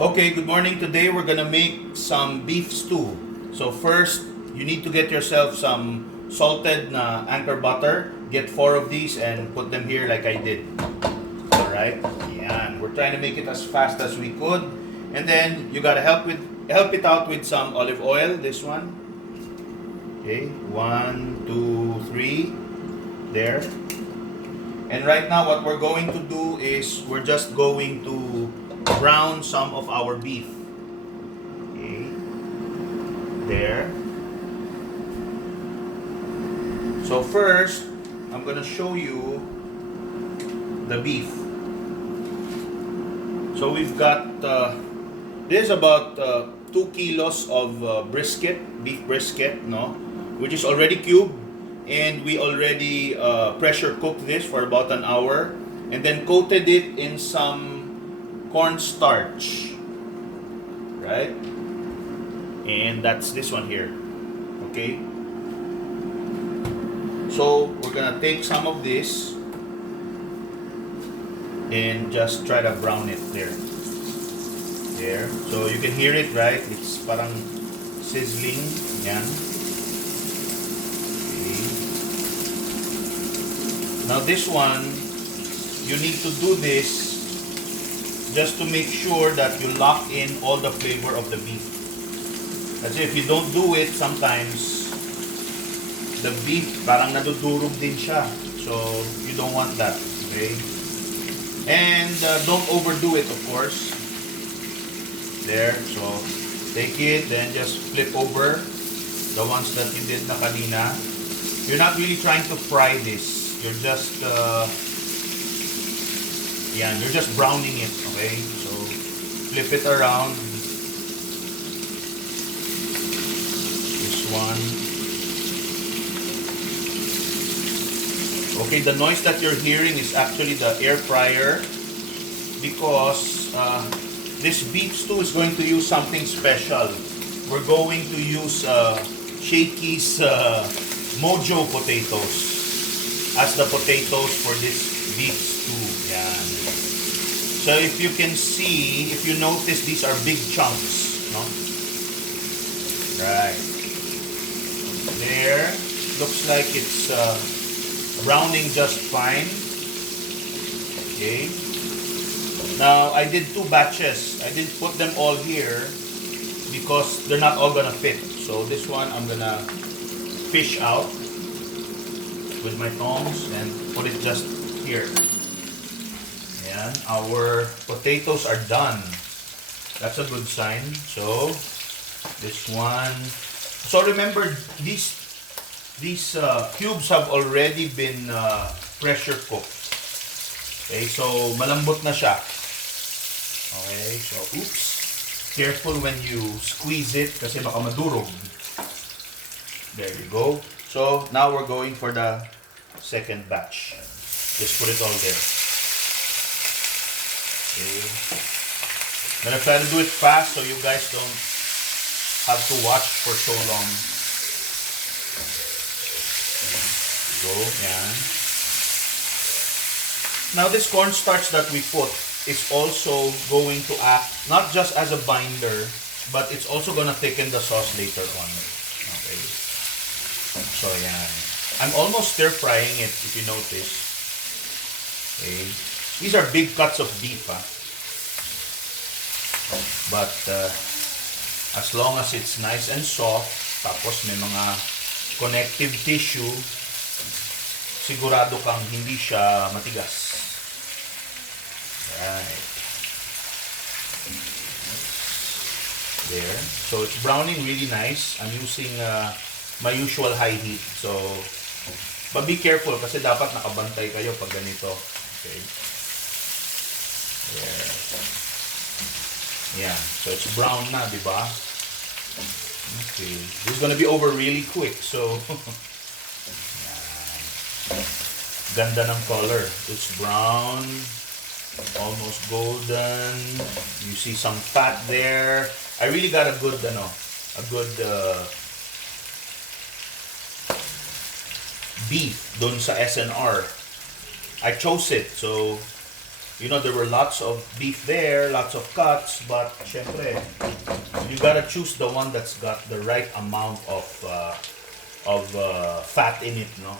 Okay, good morning. Today we're gonna make some beef stew. So first, you need to get yourself some salted na anchor butter. Get 4 of these and put them here like I did. Alright? Yan. We're trying to make it as fast as we could. And then you gotta help it out with some olive oil. This one. Okay, 1, 2, 3. There. And right now what we're going to do is we're just going to brown some of our beef. Okay. There. So first, I'm gonna show you the beef. So we've got this is about 2 kilos of beef brisket, no, which is already cubed, and we already pressure cooked this for about an hour, and then coated it in some cornstarch, right? And that's this one here. Okay. So we're gonna take some of this and just try to brown it there. There. So you can hear it, right? It's parang sizzling. Yan. Okay. Now this one, you need to do this just to make sure that you lock in all the flavor of the beef. Kasi if you don't do it, sometimes the beef parang nadudurog din siya. So you don't want that, okay? And don't overdo it, of course. There, so take it, then just flip over the ones that you did na kanina. You're not really trying to fry this. You're just you're just browning it, okay? So flip it around. This one. Okay, the noise that you're hearing is actually the air fryer because this beef stew is going to use something special. We're going to use Shakey's Mojo potatoes as the potatoes for this beef stew. Yan. So if you can see, if you notice, these are big chunks, no? Right. There. Looks like it's browning just fine. Okay. Now, I did 2 batches. I didn't put them all here because they're not all gonna fit. So this one, I'm gonna fish out with my tongs and put it just here. Ayan. Our potatoes are done. That's a good sign. So, this one. So remember, these cubes have already been pressure cooked. Okay, so malambot na siya. Okay, so oops. Careful when you squeeze it kasi baka madurog. There you go. So now we're going for the second batch. Just put it all there. Okay. I'm gonna try to do it fast so you guys don't have to watch for so long. Go, yan. Now this cornstarch that we put is also going to act not just as a binder, but it's also gonna thicken the sauce later on. Okay. So yan. I'm almost stir frying it if you notice. Okay. These are big cuts of beef, but as long as it's nice and soft, tapos may mga connective tissue, sigurado kang hindi siya matigas. Right. There. So it's browning really nice. I'm using my usual high heat. So, but be careful kasi dapat nakabantay kayo pag ganito. Okay. There. Yeah. So it's brown na, di ba? Okay. This is gonna be over really quick. So, ganda ng color. It's brown, almost golden. You see some fat there. I really got a good beef dun sa SNR. I chose it, so You know, there were lots of beef there, lots of cuts, but syempre, you gotta choose the one that's got the right amount of fat in it, no?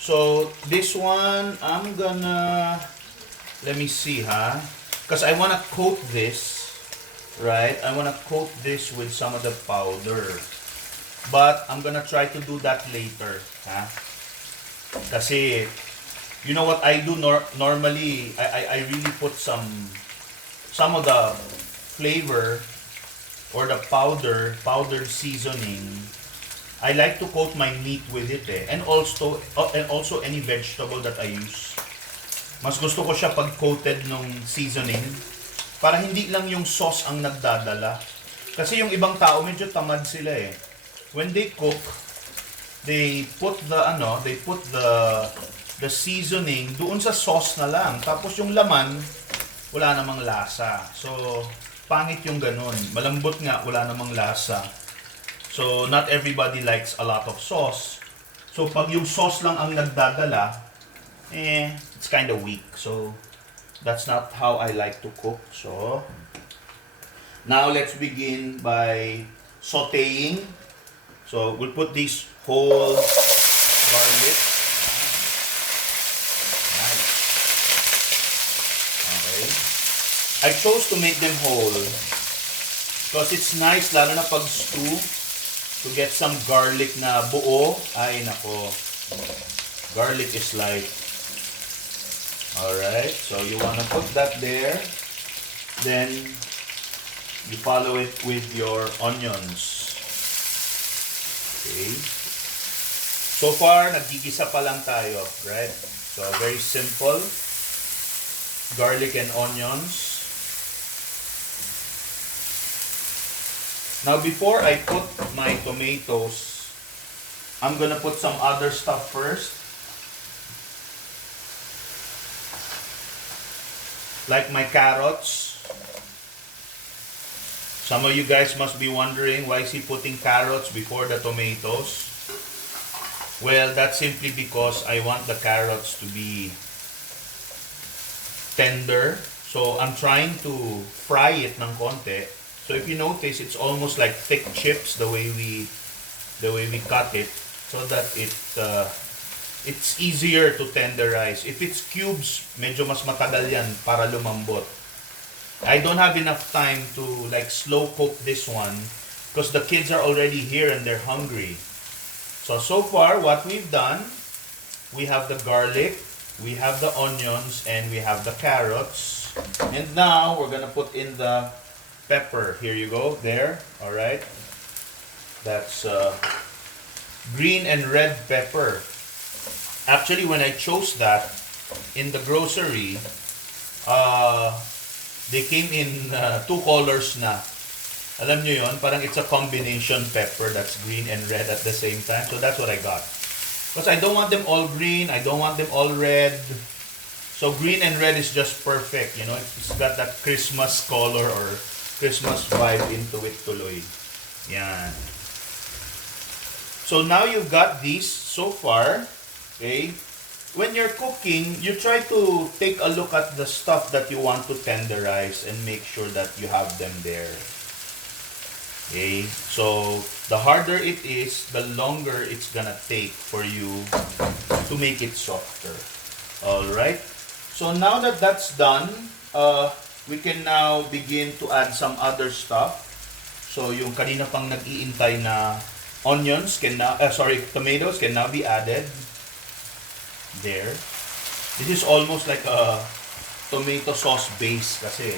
So this one, I'm gonna, let me see, because I wanna coat this, right? I wanna coat this with some of the powder, but I'm gonna try to do that later, Kasi you know what I do normally, I really put some of the flavor or the powdered seasoning. I like to coat my meat with it and also any vegetable that I use. Mas gusto ko siya pag coated ng seasoning para hindi lang yung sauce ang nagdadala. Kasi yung ibang tao medyo tamad sila eh. When they cook, they put the seasoning doon sa sauce na lang. Tapos yung laman, wala namang lasa. So, pangit yung ganun. Malambot nga, wala namang lasa. So, not everybody likes a lot of sauce. So, pag yung sauce lang ang nagdadala, it's kind of weak. So, that's not how I like to cook. So, now let's begin by sauteing. So, we'll put these whole garlic. I chose to make them whole because it's nice, lalo na pag stew, to get some garlic na buo. Ay nako, garlic is life. Alright, so you wanna put that there. Then you follow it with your onions. Okay. So far, nagigisa pa lang tayo, right? So very simple. Garlic and onions. Now, before I put my tomatoes, I'm gonna put some other stuff first. Like my carrots. Some of you guys must be wondering, why is he putting carrots before the tomatoes? Well, that's simply because I want the carrots to be tender. So, I'm trying to fry it ng konti. So if you notice, it's almost like thick chips the way we cut it, so that it's easier to tenderize. If it's cubes, medyo mas matagal yan para lumambot. I don't have enough time to like slow cook this one because the kids are already here and they're hungry. So far what we've done, we have the garlic, we have the onions, and we have the carrots. And now we're gonna put in the pepper. Here you go, there. All right, that's green and red pepper. Actually, when I chose that in the grocery, they came in two colors na. Alam nyo yun, parang it's a combination pepper that's green and red at the same time. So that's what I got. Because I don't want them all green, I don't want them all red. So green and red is just perfect. You know, it's got that Christmas color or Christmas vibe into it tuloy. Yan. So now you've got these so far. Okay. When you're cooking, you try to take a look at the stuff that you want to tenderize and make sure that you have them there. Okay. So the harder it is, the longer it's gonna take for you to make it softer. Alright. So now that that's done, we can now begin to add some other stuff. So yung kanina pang nag-iintay na onions can now, tomatoes can now be added. There. This is almost like a tomato sauce base kasi.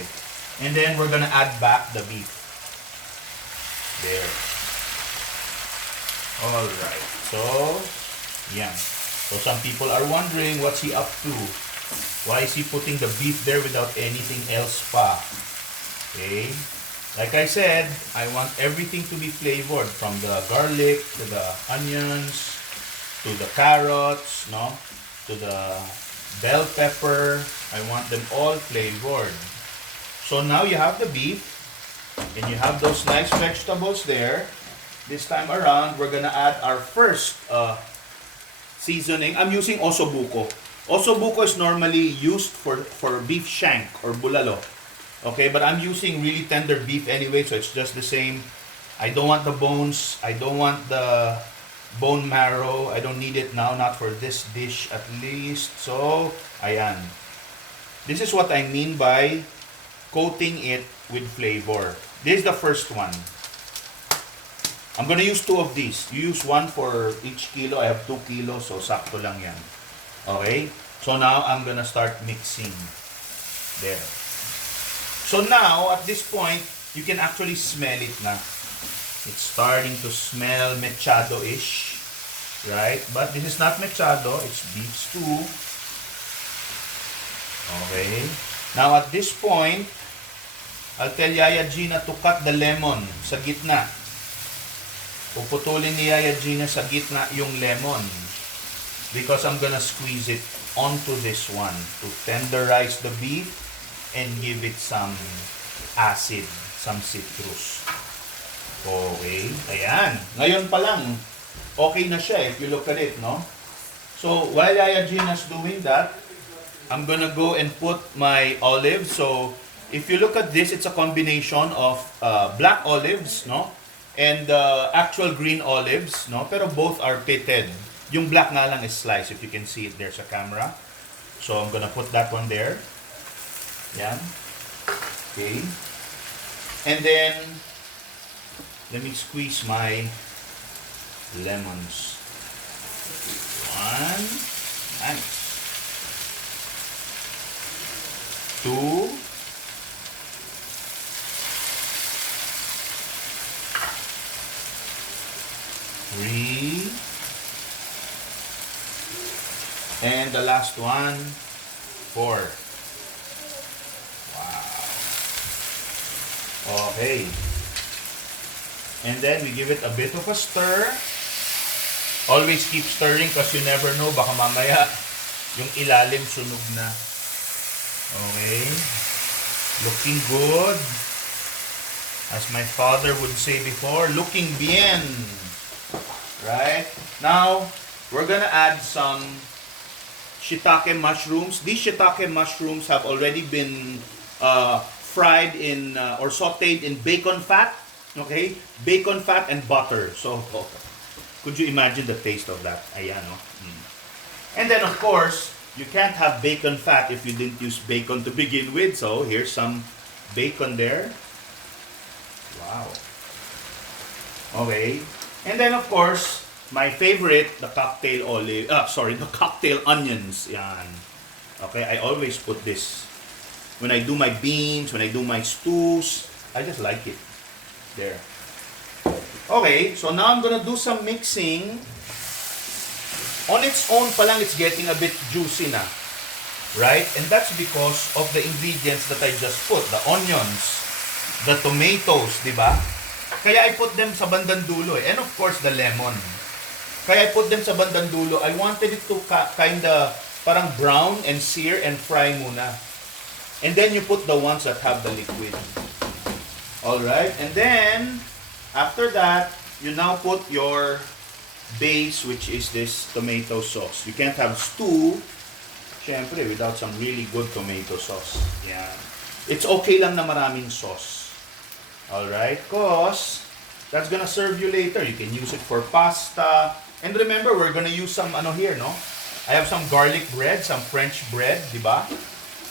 And then we're gonna add back the beef. There. Alright. So, yan. So some people are wondering, what's he up to? Why is he putting the beef there without anything else pa? Okay. Like I said, I want everything to be flavored, from the garlic to the onions to the carrots, no? To the bell pepper. I want them all flavored. So now you have the beef and you have those nice vegetables there. This time around, we're gonna add our first seasoning. I'm using osobuco. Osobuco is normally used for beef shank or bulalo. Okay, but I'm using really tender beef anyway, so it's just the same. I don't want the bones. I don't want the bone marrow. I don't need it now, not for this dish at least. So, ayan. This is what I mean by coating it with flavor. This is the first one. I'm gonna use 2 of these. You use 1 for each kilo. I have 2 kilos, so sakto lang yan. Okay? So now, I'm gonna start mixing. There. So now, at this point, you can actually smell it na. It's starting to smell mechado-ish. Right? But this is not mechado. It's beef stew. Okay? Now, at this point, I'll tell Yaya Gina to cut the lemon sa gitna. Puputulin ni Yaya Gina sa gitna yung lemon. Because I'm gonna squeeze it onto this one to tenderize the beef and give it some acid, some citrus. Okay, ayan. Ngayon pa lang, okay na siya if you look at it, no? So, while Yaya Gina's doing that, I'm gonna go and put my olives. So, if you look at this, it's a combination of black olives, no? And actual green olives, no? Pero both are pitted. Yung black nga lang is sliced, if you can see it there sa camera. So, I'm gonna put that one there. Yan. Okay. And then, let me squeeze my lemons. 1. Nice. 2. Three. And the last one, 4. Wow. Okay. And then we give it a bit of a stir. Always keep stirring because you never know, baka mamaya yung ilalim sunog na. Okay. Looking good. As my father would say before, looking bien. Right? Now, we're gonna add some shiitake mushrooms. These shiitake mushrooms have already been fried in or sauteed in bacon fat. Okay? Bacon fat and butter. So, could you imagine the taste of that? Ayan, no? And then, of course, you can't have bacon fat if you didn't use bacon to begin with. So, here's some bacon there. Wow. Okay. And then, of course, my favorite, the cocktail the cocktail onions. Yan. Okay, I always put this. When I do my beans, when I do my stews, I just like it. There. Okay, so now I'm gonna do some mixing. On its own pa lang, it's getting a bit juicy na. Right? And that's because of the ingredients that I just put. The onions, the tomatoes, di ba? Kaya I put them sa bandang dulo eh. And of course, the lemon. Kaya I put them sa bandang dulo. I wanted it to kinda parang brown and sear and fry muna. And then you put the ones that have the liquid. Alright? And then, after that, you now put your base, which is this tomato sauce. You can't have stew, syempre, without some really good tomato sauce. Yeah. It's okay lang na maraming sauce. Alright? Because that's gonna serve you later. You can use it for pasta. And remember, we're gonna use some, here, no? I have some garlic bread, some French bread, di ba?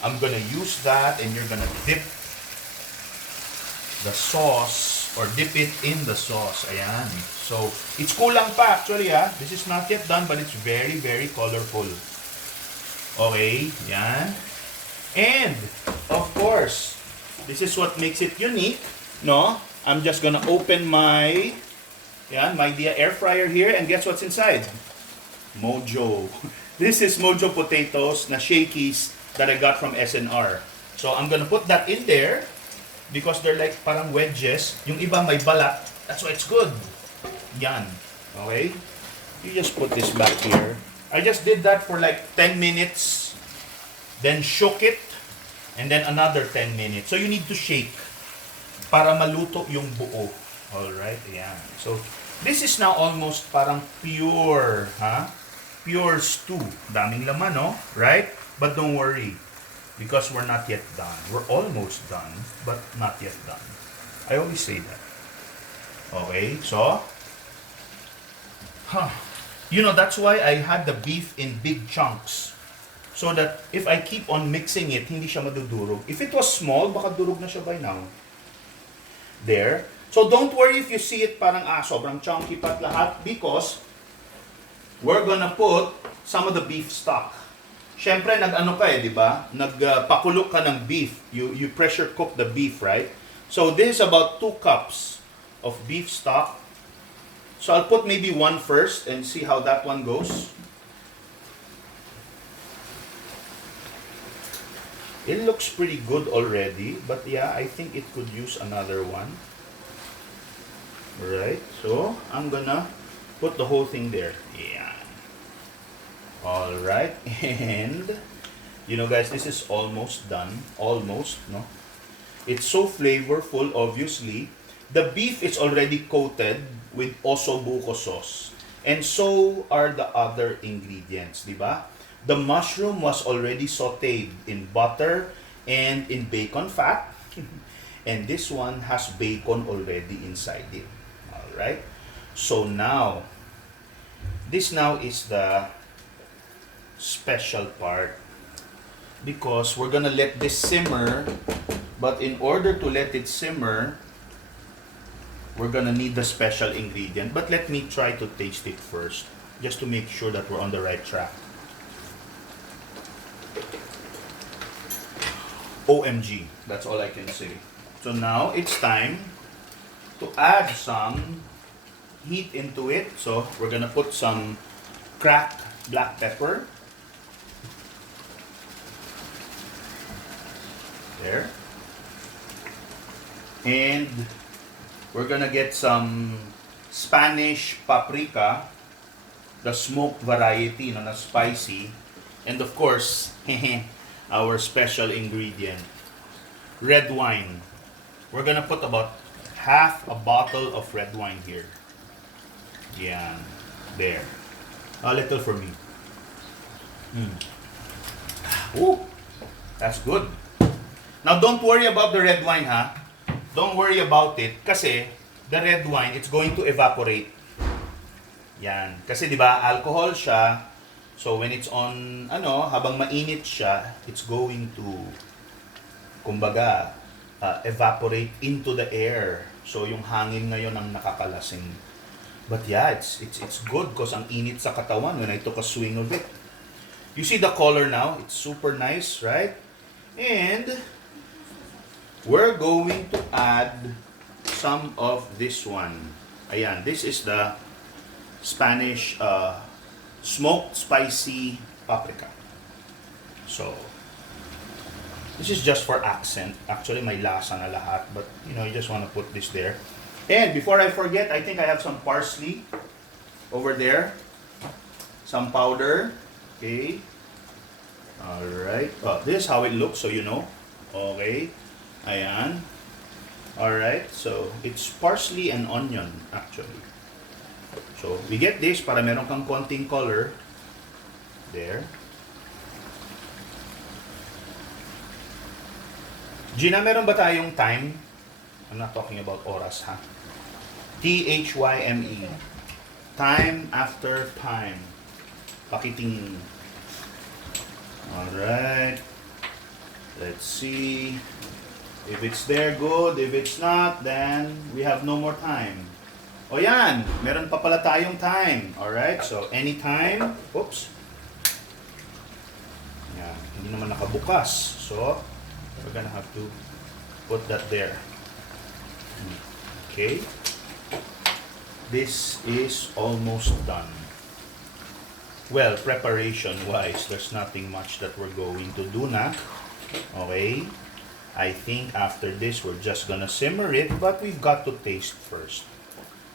I'm gonna use that, and you're gonna dip the sauce, or dip it in the sauce. Ayan. So, it's kulang pa actually, ha? This is not yet done, but it's very, very colorful. Okay, yan. And, of course, this is what makes it unique, no? I'm just gonna open my, my Dia air fryer here, and guess what's inside? Mojo. This is Mojo potatoes na shakies that I got from SNR. So, I'm gonna put that in there, because they're like parang wedges. Yung iba may balat. That's why it's good. Yan. Okay? You just put this back here. I just did that for like 10 minutes. Then shook it. And then another 10 minutes. So you need to shake para maluto yung buo. Alright? Yan. So this is now almost parang pure. pure stew. Daming laman, no? Right? But don't worry, because we're not yet done. We're almost done, but not yet done. I always say that. Okay, so, you know, that's why I had the beef in big chunks. So that if I keep on mixing it, hindi siya madudurog. If it was small, baka durog na siya by now. There. So don't worry if you see it parang sobrang chunky pat lahat, because we're gonna put some of the beef stock. Siyempre, nag-ano ka di ba? Nagpakulo ka ng beef. You pressure cook the beef, right? So this is about 2 cups of beef stock. So I'll put maybe one first and see how that one goes. It looks pretty good already, but yeah, I think it could use another one. Right, so I'm gonna put the whole thing there. Yeah. Alright, and you know guys, this is almost done. Almost, no? It's so flavorful, obviously. The beef is already coated with osobuco sauce. And so are the other ingredients, di ba? The mushroom was already sauteed in butter and in bacon fat. And this one has bacon already inside it. Alright? So now, this now is the special part, because we're gonna let this simmer, but in order to let it simmer, we're gonna need the special ingredient. But let me try to taste it first, just to make sure that we're on the right track. OMG, that's all I can say. So now it's time to add some heat into it. So we're gonna put some cracked black pepper. There. And we're gonna get some Spanish paprika, the smoked variety, na spicy. And of course, our special ingredient, red wine. We're gonna put about half a bottle of red wine here. Yeah, there. A little for me. Ooh, that's good. Now don't worry about the red wine, ha? Don't worry about it, kasi the red wine, it's going to evaporate. Yan. Kasi di ba, alcohol siya. So when it's on, habang mainit siya, it's going to, kumbaga, evaporate into the air. So yung hangin ngayon ang nakakalasing. But yeah, it's good because ang init sa katawan when I took a swing of it. You see the color now? It's super nice, right? And we're going to add some of this one. Ayan, this is the Spanish smoked spicy paprika. So, this is just for accent. Actually, may lasa na lahat. But, you just want to put this there. And before I forget, I think I have some parsley over there. Some powder. Okay. Alright. Oh, this is how it looks, so you know. Okay. Ayan. Alright. So, it's parsley and onion, actually. So, we get this para meron kang konting color. There. Gina, meron ba tayong time? I'm not talking about oras, ha? T-H-Y-M-E. Time after time. Pakitingin. Alright. Let's see. If it's there, good. If it's not, then we have no more time. O yan, meron pa pala tayong time. Alright, so anytime. Oops. Yan, hindi naman nakabukas. So, we're gonna have to put that there. Okay. This is almost done. Well, preparation-wise, there's nothing much that we're going to do na. Okay. I think after this, we're just gonna simmer it, but we've got to taste first.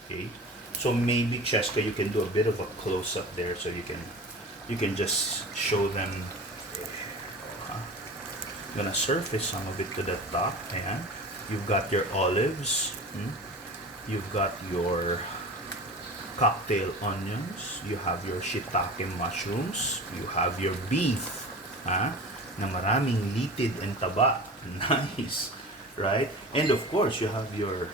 Okay. So maybe, Cheska, you can do a bit of a close-up there, so you can just show them. I'm gonna surface some of it to the top. Ayan. You've got your olives. You've got your cocktail onions, you have your shiitake mushrooms, you have your beef, na maraming litid and taba. Nice, right? And of course, you have your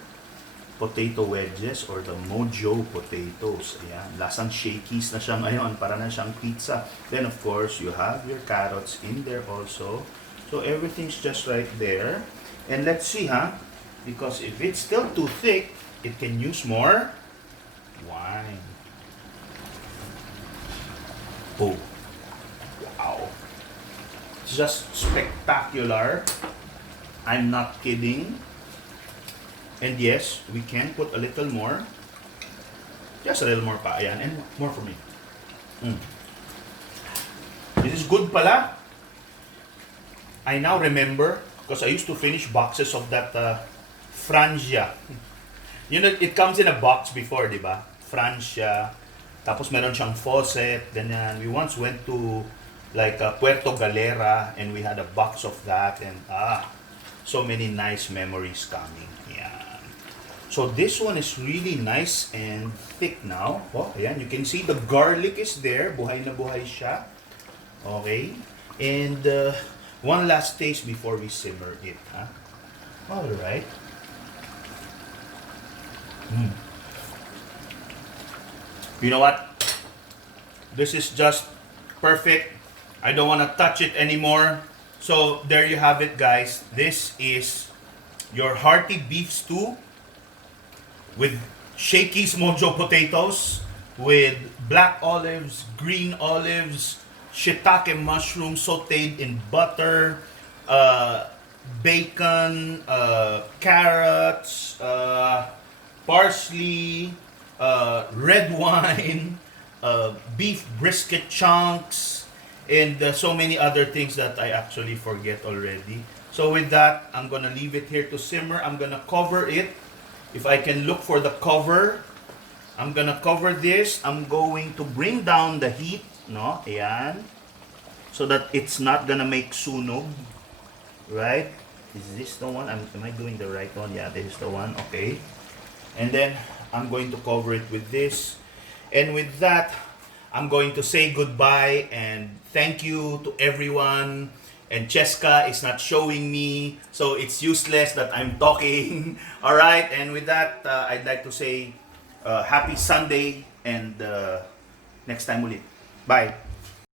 potato wedges or the Mojo potatoes. Ayan, lasang shakies na siya ngayon, para na siyang pizza. Then of course, you have your carrots in there also. So everything's just right there. And let's see, because if it's still too thick, it can use more wine. Oh, wow. It's just spectacular. I'm not kidding. And yes, we can put a little more. Just a little more pa. Ayan. And more for me. This is good pala. I now remember, because I used to finish boxes of that Francia. You know, it comes in a box before, di ba? Francia. Tapos meron siyang faucet. Ganyan. We once went to like Puerto Galera and we had a box of that. And so many nice memories coming. Yeah. So this one is really nice and thick now. Oh, ayan. You can see the garlic is there. Buhay na buhay siya. Okay. And one last taste before we simmer it. Alright. You know what? This is just perfect. I don't want to touch it anymore. So there you have it, guys. This is your hearty beef stew with Shakey's Mojo potatoes, with black olives, green olives, shiitake mushroom sauteed in butter, bacon, carrots, parsley, red wine, beef brisket chunks, and so many other things that I actually forget already. So with that, I'm gonna leave it here to simmer. I'm gonna cover it. If I can look for the cover, I'm gonna cover this. I'm going to bring down the heat, no? Ayan. So that it's not gonna make sunog. Right? Is this the one? Am I doing the right one? Yeah, this is the one. Okay. And then I'm going to cover it with this. And with that, I'm going to say goodbye and thank you to everyone. And Cheska is not showing me, so it's useless that I'm talking. All right. And with that, I'd like to say happy Sunday and next time ulit. Bye.